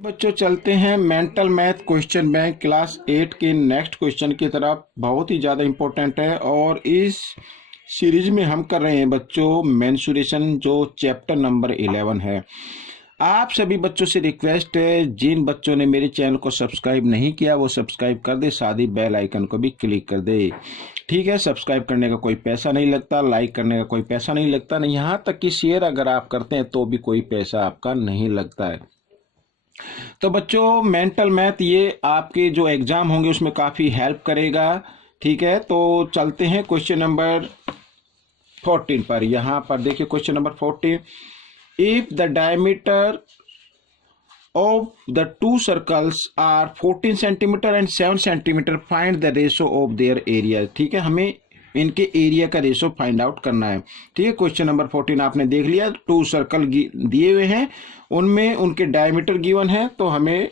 बच्चों चलते हैं mental math question bank class 8 के नेक्स्ट क्वेश्चन की तरफ। बहुत ही ज़्यादा इम्पोर्टेंट है और इस सीरीज में हम कर रहे हैं बच्चों मेंसुरेशन, जो चैप्टर नंबर 11 है। आप सभी बच्चों से रिक्वेस्ट है, जिन बच्चों ने मेरे चैनल को सब्सक्राइब नहीं किया वो सब्सक्राइब कर दे, साथ ही बेल आइकन को भी क्लिक कर दे। ठीक है, सब्सक्राइब करने का कोई पैसा नहीं लगता, लाइक करने का कोई पैसा नहीं लगता, नहीं यहाँ तक कि शेयर अगर आप करते हैं तो भी कोई पैसा आपका नहीं लगता है। तो बच्चों मेंटल मैथ ये आपके जो एग्जाम होंगे उसमें काफ़ी हेल्प करेगा। ठीक है, तो चलते हैं क्वेश्चन नंबर 14 पर। यहाँ पर देखिए question number 14, if the diameter of the two circles are 14 centimetre and 7 centimetre, find the ratio of their area. ठीक है, हमें इनके एरिया का रेशो फाइंड आउट करना है। ठीक है, क्वेश्चन नंबर 14 आपने देख लिया, टू सर्कल दिए हुए हैं, उनमें उनके डायमीटर गिवन है, तो हमें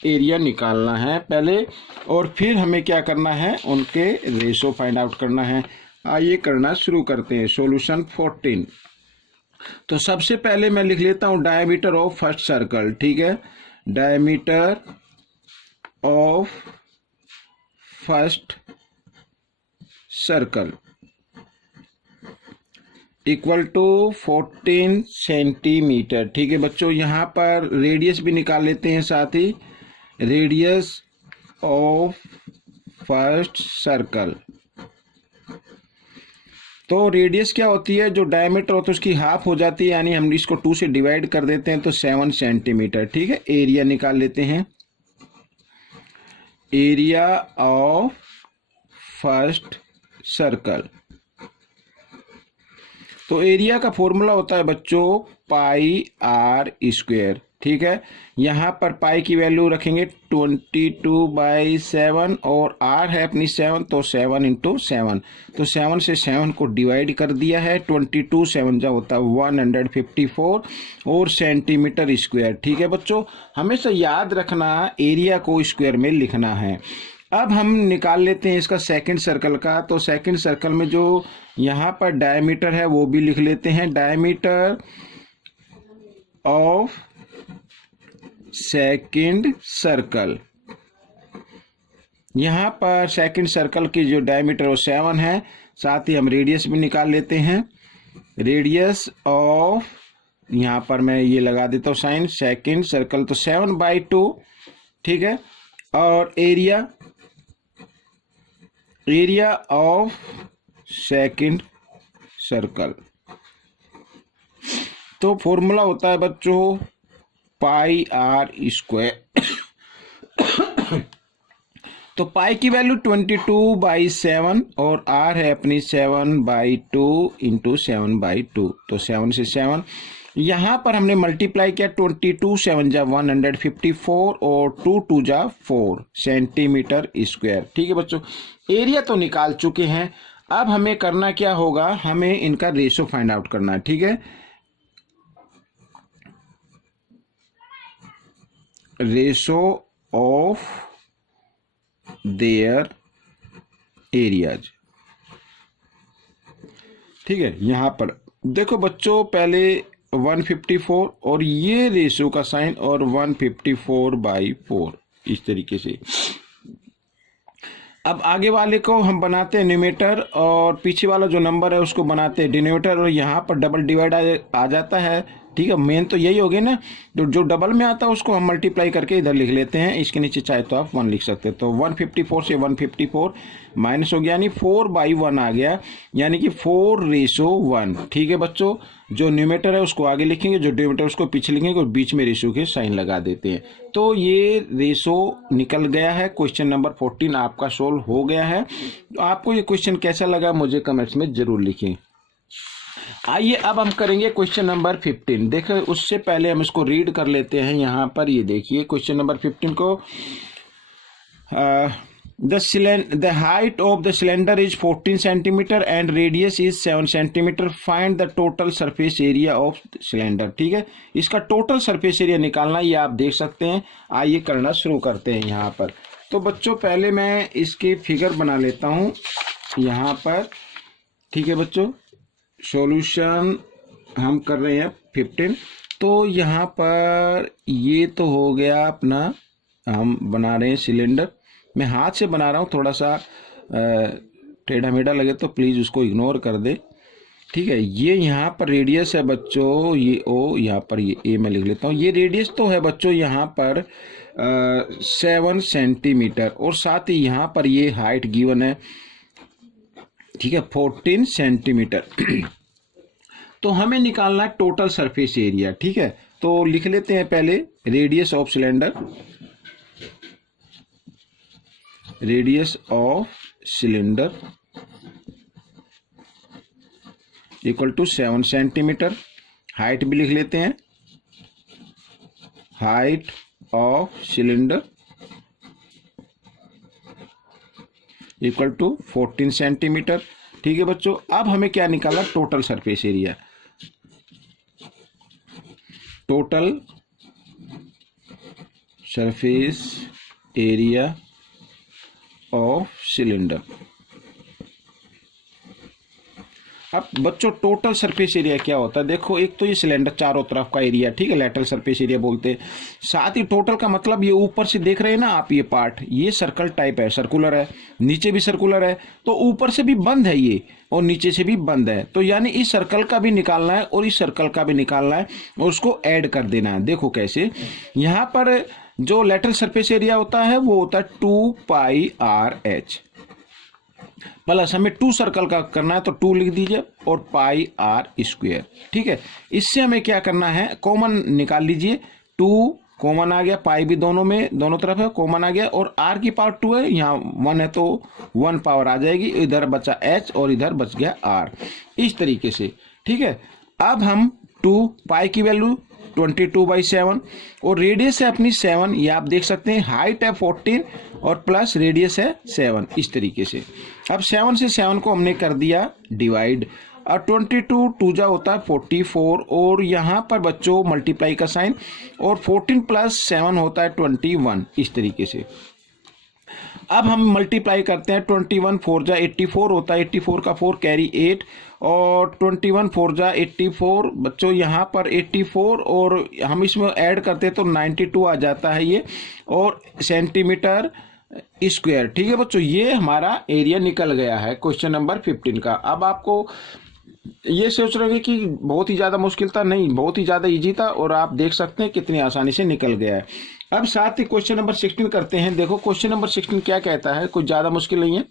एरिया निकालना है पहले और फिर हमें क्या करना है, उनके रेशो फाइंड आउट करना है। आइए करना शुरू करते हैं। सॉल्यूशन 14। तो सबसे पहले मैं लिख लेता हूं डायमीटर ऑफ फर्स्ट सर्कल। ठीक है, diameter of first circle equal to 14 centimetre. ठीक है बच्चों, यहाँ पर रेडियस भी निकाल लेते हैं साथ ही, रेडियस ऑफ फर्स्ट सर्कल। तो रेडियस क्या होती है, जो डायमीटर होता है उसकी हाफ हो जाती है, यानी हम इसको 2 से डिवाइड कर देते हैं तो 7 सेंटीमीटर। ठीक है, एरिया निकाल लेते हैं, एरिया ऑफ फर्स्ट सर्कल। तो एरिया का फॉर्मूला होता है बच्चों पाई आर स्क्वायर। ठीक है, यहाँ पर पाई की वैल्यू रखेंगे 22/7 और आर है अपनी 7, तो 7 × 7, तो 7 से 7 को डिवाइड कर दिया है। 22 7 जा होता है 154 और सेंटीमीटर स्क्वायर। ठीक है बच्चों, हमेशा याद रखना एरिया को स्क्वायर में लिखना है। अब हम निकाल लेते हैं इसका सेकंड सर्कल का। तो सेकंड सर्कल में जो यहाँ पर डायमीटर है वो भी लिख लेते हैं, डायमीटर ऑफ सेकंड सर्कल। यहाँ पर सेकंड सर्कल की जो डायमीटर वो 7 है, साथ ही हम रेडियस भी निकाल लेते हैं, रेडियस ऑफ, यहाँ पर मैं ये लगा देता हूँ साइन, सेकंड सर्कल तो 7/2। ठीक है, और area, area of second circle, तो फॉर्मूला होता है बच्चों पाई आर स्क्वायर। तो पाई की वैल्यू 22/7 और आर है अपनी 7/2 × 7/2, तो 7 से 7 यहाँ पर हमने मल्टीप्लाई किया, 22 7 जा 154 और 2 2 जा 4 सेंटीमीटर स्क्वायर। ठीक है बच्चों, एरिया तो निकाल चुके हैं, अब हमें करना क्या होगा, हमें इनका रेशो फाइंड आउट करना है। ठीक है, रेशो ऑफ देयर एरियाज। ठीक है, यहां पर देखो बच्चों, पहले 154 और ये रेशो का साइन और 154/4 इस तरीके से। अब आगे वाले को हम बनाते हैं न्यूमेटर और पीछे वाला जो नंबर है उसको बनाते हैं डिनोमिनेटर, और यहाँ पर डबल डिवाइड आ जाता है। ठीक है, मेन तो यही हो गया ना, जो डबल में आता है उसको हम मल्टीप्लाई करके इधर लिख लेते हैं, इसके नीचे चाहे तो आप 1 लिख सकते हैं। तो 154 से 154 माइनस हो गया, यानी 4/1 आ गया, यानी कि 4:1। ठीक है बच्चों, जो न्यूमेटर है उसको आगे लिखेंगे, जो डिनोमिनेटर उसको पीछे लिखेंगे और बीच में रेशो के साइन लगा देते हैं। तो ये रेशो निकल गया है। क्वेश्चन नंबर 14 आपका सोल्व हो गया है। तो आपको ये क्वेश्चन कैसा लगा मुझे कमेंट्स में जरूर लिखें। आइए अब हम करेंगे क्वेश्चन नंबर 15। देखो उससे पहले हम इसको रीड कर लेते हैं। यहाँ पर ये देखिए क्वेश्चन नंबर 15 को, the height of the cylinder is 14 centimeter and radius is 7 centimeter. Find the total surface area of cylinder. ठीक है, इसका टोटल सरफेस एरिया निकालना, ये आप देख सकते हैं। आइए करना शुरू करते हैं यहाँ पर। तो बच्चों पहले मैं इसकी फिगर बना लेता हूँ यहाँ पर। ठीक है बच्चों, सॉल्यूशन हम कर रहे हैं 15। तो यहाँ पर ये तो हो गया अपना, हम बना रहे हैं सिलेंडर। मैं हाथ से बना रहा हूँ, थोड़ा सा टेढ़ा मेढ़ा लगे तो प्लीज़ उसको इग्नोर कर दे, ठीक है। ये यहाँ पर रेडियस है बच्चों, ये ओ, यहाँ पर ये ए मैं लिख लेता हूँ। ये रेडियस तो है बच्चों यहाँ पर 7 सेंटीमीटर, और साथ ही यहाँ पर ये हाइट गिवन है, ठीक है, 14 सेंटीमीटर। तो हमें निकालना है टोटल सरफेस एरिया, ठीक है। तो लिख लेते हैं पहले radius of cylinder, radius of cylinder equal to 7 centimetre. Height भी लिख लेते हैं, height of cylinder equal to 14 centimetre, ठीक है बच्चों। अब हमें क्या निकालना, total surface area, total surface area of cylinder. अब बच्चों टोटल सरफेस एरिया क्या होता है, देखो एक तो ये सिलेंडर चारों तरफ का एरिया, ठीक है, लैटरल सरफेस एरिया बोलते हैं। साथ ही टोटल का मतलब ये ऊपर से देख रहे हैं ना आप, ये पार्ट ये सर्कल टाइप है, सर्कुलर है, नीचे भी सर्कुलर है, तो ऊपर से भी बंद है ये और नीचे से भी बंद है, तो यानी इस सर्कल का भी निकालना है और इस सर्कल का भी निकालना है और उसको ऐड कर देना है। देखो कैसे, यहाँ पर जो लैटरल सरफेस एरिया होता है वो होता है 2πr/h, प्लस हमें 2 सर्कल का करना है तो 2 लिख दीजिए और πr², ठीक है। इससे हमें क्या करना है, कॉमन निकाल लीजिए, 2 कॉमन आ गया, पाई भी दोनों में, दोनों तरफ है, कॉमन आ गया, और r की पावर 2 है, यहाँ 1 है तो 1 पावर आ जाएगी, इधर बचा h और इधर बच गया r, इस तरीके से, ठीक है। अब हम 2 पाई की वैल्यू 22/7 और रेडियस है अपनी 7, ये आप देख सकते हैं, हाइट है 14 और प्लस रेडियस है 7, इस तरीके से। अब 7 से 7 को हमने कर दिया डिवाइड, और 22 2 जा होता है 44, और यहाँ पर बच्चों मल्टीप्लाई का साइन, और 14 + 7 होता है 21, इस तरीके से। अब हम मल्टीप्लाई करते हैं, 21 4 जा 84 होता है, 84 का 4 कैरी 8, और 21 4 जा 84 बच्चों, यहाँ पर 84 और हम इसमें ऐड करते हैं तो 92 आ जाता है ये, और सेंटीमीटर स्क्वायर, ठीक है बच्चों। ये हमारा एरिया निकल गया है क्वेश्चन नंबर 15 का। अब आपको ये सोच रहे हैं कि बहुत ही ज़्यादा मुश्किल था, नहीं, बहुत ही ज़्यादा इजी था, और आप देख सकते हैं कितनी आसानी से निकल गया है। अब साथ ही क्वेश्चन नंबर 16 करते हैं। देखो क्वेश्चन नंबर 16 क्या कहता है, कुछ ज़्यादा मुश्किल नहीं है।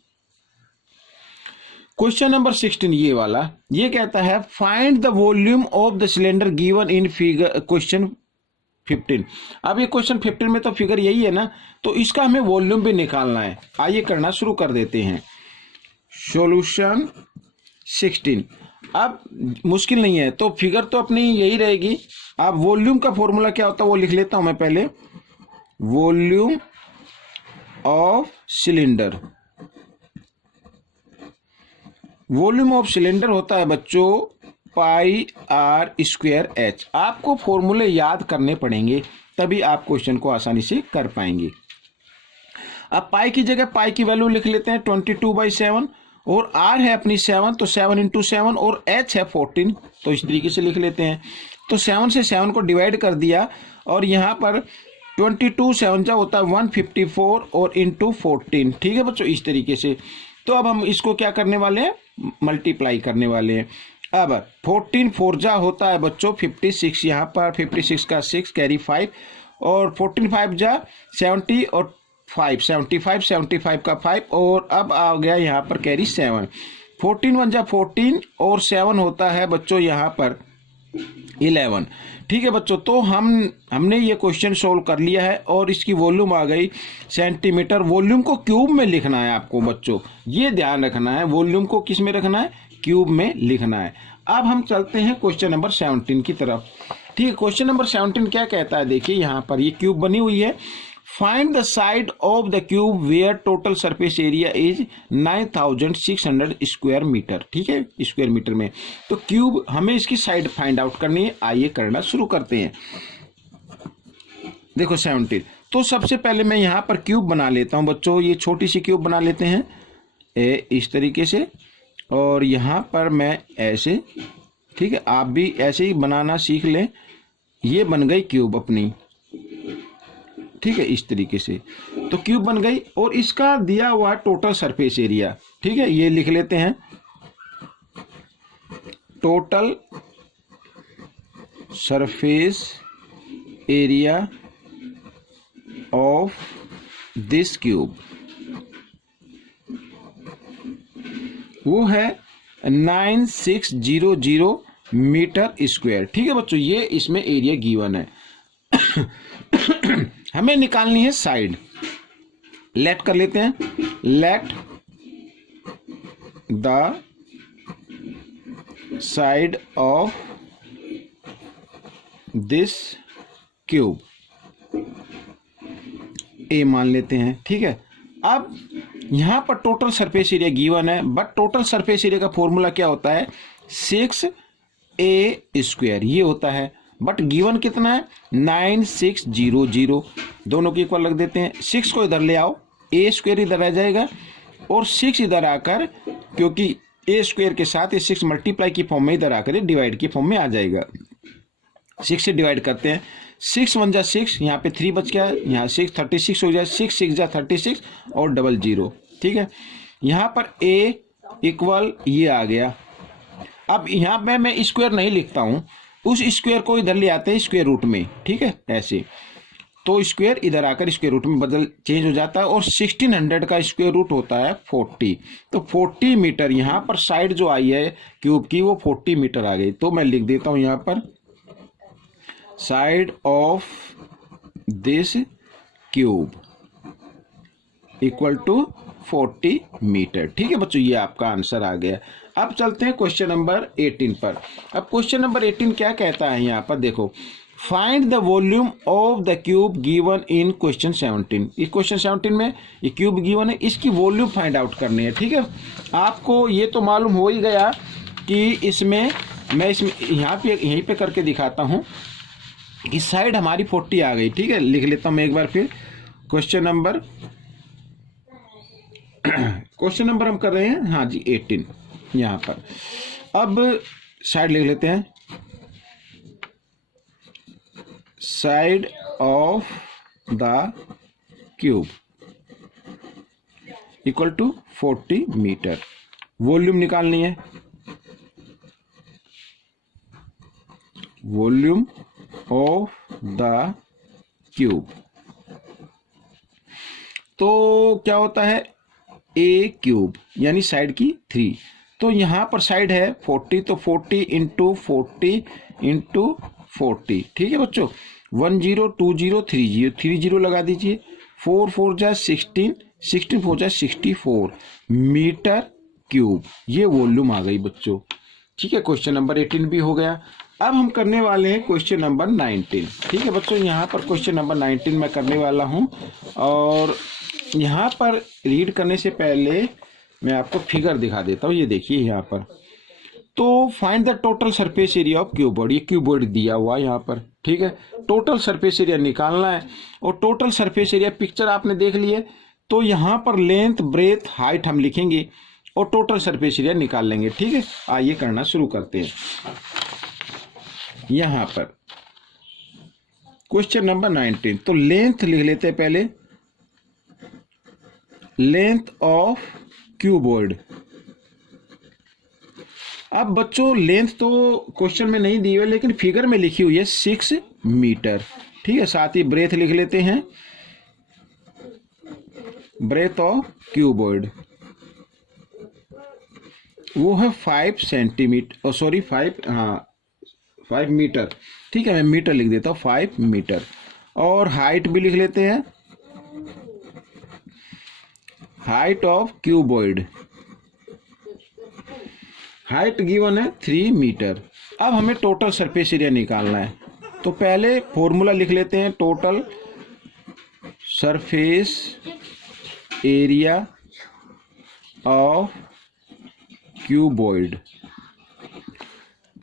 क्वेश्चन नंबर 16 ये वाला, ये कहता है find the volume of the cylinder given in figure question 15। अब ये क्वेश्चन 15 में तो फिगर यही है ना, तो इसका हमें वॉल्यूम भी निकालना है। आइए करना शुरू कर देते हैं। सॉल्यूशन 16। अब मुश्किल नहीं है, तो फिगर तो अपनी यही रहेगी। अब वॉल्यूम का फॉर्मूला क्या होता है वो लिख लेता हूं मैं पहले, volume of cylinder, volume of cylinder होता है बच्चों πr²h। आपको फॉर्मूले याद करने पड़ेंगे, तभी आप क्वेश्चन को आसानी से कर पाएंगे। अब पाई की जगह पाई की वैल्यू लिख लेते हैं 22/7, और r है अपनी 7, तो 7 × 7, और h है 14, तो इस तरीके से लिख लेते हैं। तो 7 से 7 को डिवाइड कर दिया, और यहाँ पर 22 7 जा होता है 154 और इंटू 14, ठीक है बच्चों, इस तरीके से। तो अब हम इसको क्या करने वाले हैं, मल्टीप्लाई करने वाले हैं। अब 14 4 जा होता है बच्चों 56, यहाँ पर 56 का 6 कैरी 5, और 14 5 जा 70 और 5 75 75 का 5, और अब आ गया यहाँ पर कैरी 7। 14 1 जा 14 और 7 होता है बच्चों यहाँ पर 11, ठीक है बच्चों। तो हमने ये क्वेश्चन सोल्व कर लिया है, और इसकी वॉल्यूम आ गई सेंटीमीटर। वॉल्यूम को क्यूब में लिखना है आपको बच्चों, ये ध्यान रखना है, वॉल्यूम को किस में रखना है, क्यूब में लिखना है। अब हम चलते हैं क्वेश्चन नंबर 17 की तरफ, ठीक है। क्वेश्चन नंबर 17 क्या कहता है, देखिए यहाँ पर ये क्यूब बनी हुई है। Find the side of the cube where total surface area is 9600 square metre, ठीक है, स्क्वायर मीटर में। तो क्यूब हमें इसकी साइड फाइंड आउट करनी है। आइए करना शुरू करते हैं। देखो 17, तो सबसे पहले मैं यहाँ पर क्यूब बना लेता हूँ बच्चों, ये छोटी सी क्यूब बना लेते हैं इस तरीके से, और यहाँ पर मैं ऐसे, ठीक है, आप भी ऐसे ही बनाना सीख लें। ये बन गई क्यूब अपनी, ठीक है, इस तरीके से। तो क्यूब बन गई और इसका दिया हुआ टोटल सरफेस एरिया, ठीक है, ये लिख लेते हैं, total surface area of this cube वो है 9600 मीटर स्क्वायर, ठीक है बच्चों। ये इसमें एरिया गिवन है। हमें निकालनी है साइड। लेट कर लेते हैं, let the side of this cube a मान लेते हैं, ठीक है। अब यहां पर टोटल सरफेस एरिया गिवन है, बट टोटल सरफेस एरिया का फॉर्मूला क्या होता है, 6a², ये होता है, बट गिवन कितना है 9600, दोनों के इक्वल रख देते हैं। 6 को इधर ले आओ, a² इधर आ जाएगा और 6 इधर आकर, क्योंकि a² के साथ ये 6 मल्टीप्लाई की फॉर्म में इधर आकर डिवाइड की फॉर्म में आ जाएगा। 6 से डिवाइड करते हैं, 6 1 जा 6, यहाँ पे 3 बच गया, यहाँ 6 36 हो जाए, 6 6 जा 36 और 00, ठीक है। यहाँ पर a इक्वल ये आ गया। अब यहाँ पे मैं स्क्वायर नहीं लिखता हूँ, उस स्क्वायर को इधर ले आते हैं स्क्वायर रूट में, ठीक है, ऐसे। तो स्क्वायर इधर आकर स्क्वायर रूट में चेंज हो जाता है और 1600 का स्क्वायर रूट होता है 40। तो 40 मीटर यहाँ पर साइड जो आई है क्यूब की वो 40 मीटर आ गई। तो मैं लिख देता हूँ यहाँ पर side of this cube equal to 40 metre, ठीक है बच्चों, ये आपका आंसर आ गया। अब चलते हैं क्वेश्चन नंबर 18 पर। अब क्वेश्चन नंबर 18 क्या कहता है, यहाँ पर देखो, find the volume of the cube given in question 17। इस क्वेश्चन 17 में ये क्यूब गिवन है, इसकी वॉल्यूम फाइंड आउट करनी है, ठीक है। आपको ये तो मालूम हो ही गया कि इसमें मैं इसमें यहीं पे करके दिखाता हूँ। इस साइड हमारी 40 आ गई, ठीक है। लिख लेता हूँ मैं एक बार फिर। क्वेश्चन नंबर हम कर रहे हैं, हाँ जी 18 यहाँ पर। अब साइड लिख लेते हैं, side of the cube equal to 40 metre. Volume निकालनी है, वॉल्यूम ऑफ द क्यूब। तो क्या होता है, a क्यूब यानी साइड की 3। तो यहां पर साइड है 40, तो 40 इंटू 40 इंटू 40, ठीक है बच्चों। 10 20 30 लगा दीजिए। 4 4 जा 16, 16 4 जा 64 मीटर क्यूब। ये वॉल्यूम आ गई बच्चों, ठीक है। क्वेश्चन नंबर 18 भी हो गया। अब हम करने वाले हैं क्वेश्चन नंबर 19, ठीक है बच्चों। यहाँ पर क्वेश्चन नंबर 19 मैं करने वाला हूँ, और यहाँ पर रीड करने से पहले मैं आपको फिगर दिखा देता हूँ। ये देखिए यहाँ पर, तो find the total surface area of cuboid. ये क्यूबॉइड दिया हुआ है यहाँ पर, ठीक है। टोटल सरफेस एरिया निकालना है, और टोटल सरफेस एरिया पिक्चर आपने देख लिए। तो यहाँ पर लेंथ ब्रेथ हाइट हम लिखेंगे और टोटल सरफेस एरिया निकाल लेंगे, ठीक है। आइए करना शुरू करते हैं। यहाँ पर क्वेश्चन नंबर 19, तो लेंथ लिख लेते हैं पहले, लेंथ ऑफ क्यूबॉइड। अब बच्चों लेंथ तो क्वेश्चन में नहीं दी हुई है, लेकिन फिगर में लिखी हुई है 6 मीटर, ठीक है। साथ ही ब्रेथ लिख लेते हैं, ब्रेथ ऑफ क्यूबॉइड वो है 5 सेंटीमीटर, सॉरी 5 मीटर, ठीक है। मैं मीटर लिख देता हूँ, 5 मीटर। और हाइट भी लिख लेते हैं, height of cuboid, height given है 3 मीटर। अब हमें टोटल सरफेस एरिया निकालना है, तो पहले फॉर्मूला लिख लेते हैं, total surface area of cuboid.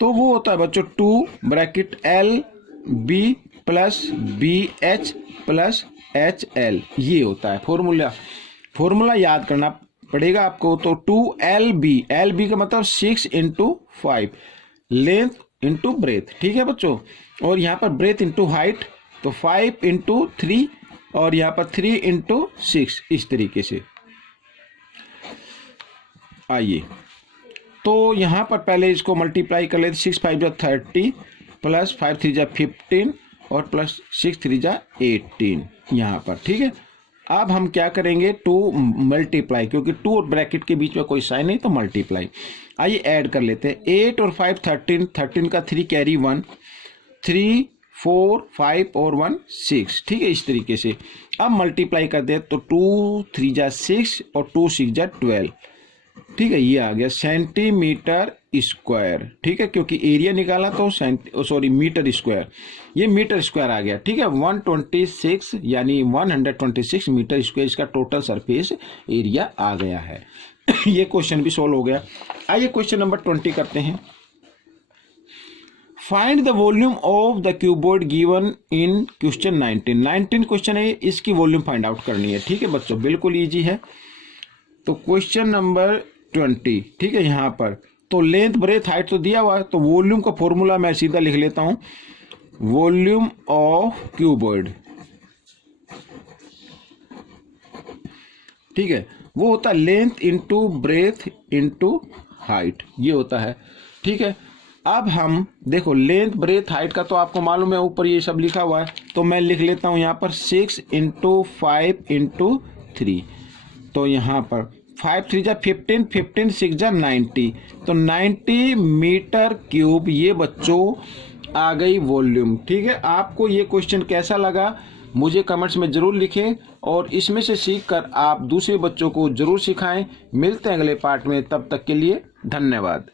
तो वो होता है बच्चों 2 bracket LB plus BH plus HL, ये होता है फॉर्मूला याद करना पड़ेगा आपको। तो 2LB का मतलब 6 इंटू 5, लेंथ इंटू ब्रेथ, ठीक है बच्चों। और यहाँ पर ब्रेथ इंटू हाइट, तो 5 इंटू 3 और यहाँ पर 3 इंटू 6, इस तरीके से। आइए तो यहाँ पर पहले इसको मल्टीप्लाई कर लेते, 6 5 जा 30 प्लस 5 3 जा 15 और प्लस 6 3 जा 18 यहाँ पर, ठीक है। अब हम क्या करेंगे, 2 मल्टीप्लाई, क्योंकि 2 और ब्रैकेट के बीच में कोई साइन नहीं तो मल्टीप्लाई। आइए ऐड कर लेते हैं, 8 और 5 13, 13 का 3 कैरी 1, 3 4 5 और 1 6, ठीक है, इस तरीके से। अब मल्टीप्लाई कर दे तो 2 3 जा 6 और 2 6 जा 12, ठीक है, ये आ गया सेंटीमीटर स्क्वायर, ठीक है, क्योंकि एरिया निकाला तो मीटर स्क्वायर, ये मीटर स्क्वायर आ गया, ठीक है। 126 यानी 126 मीटर स्क्वायर इसका टोटल सरफेस एरिया आ गया है। ये क्वेश्चन भी सोल्व हो गया। आइए क्वेश्चन नंबर 20 करते हैं। Find the volume of the cuboid given in question 19 question है, इसकी वॉल्यूम फाइंड आउट करनी है, ठीक है बच्चों, बिल्कुल ईजी है। तो क्वेश्चन नंबर 20, ठीक है, यहाँ पर तो लेंथ ब्रेथ हाइट तो दिया हुआ है, तो वॉल्यूम का फॉर्मूला मैं सीधा लिख लेता हूं, वॉल्यूम ऑफ क्यूबॉइड, ठीक है, वो होता है length into breadth into height, ये होता है, ठीक है। अब हम देखो लेंथ ब्रेथ हाइट का तो आपको मालूम है, ऊपर ये सब लिखा हुआ है, तो मैं लिख लेता हूं यहाँ पर 6 इंटू 5 इंटू 3, तो यहाँ पर 5 3 जा 15, 15 6 जा 90, तो 90 मीटर क्यूब ये बच्चों आ गई वॉल्यूम, ठीक है। आपको ये क्वेश्चन कैसा लगा मुझे कमेंट्स में जरूर लिखें और इसमें से सीखकर आप दूसरे बच्चों को जरूर सिखाएं। मिलते हैं अगले पार्ट में, तब तक के लिए धन्यवाद।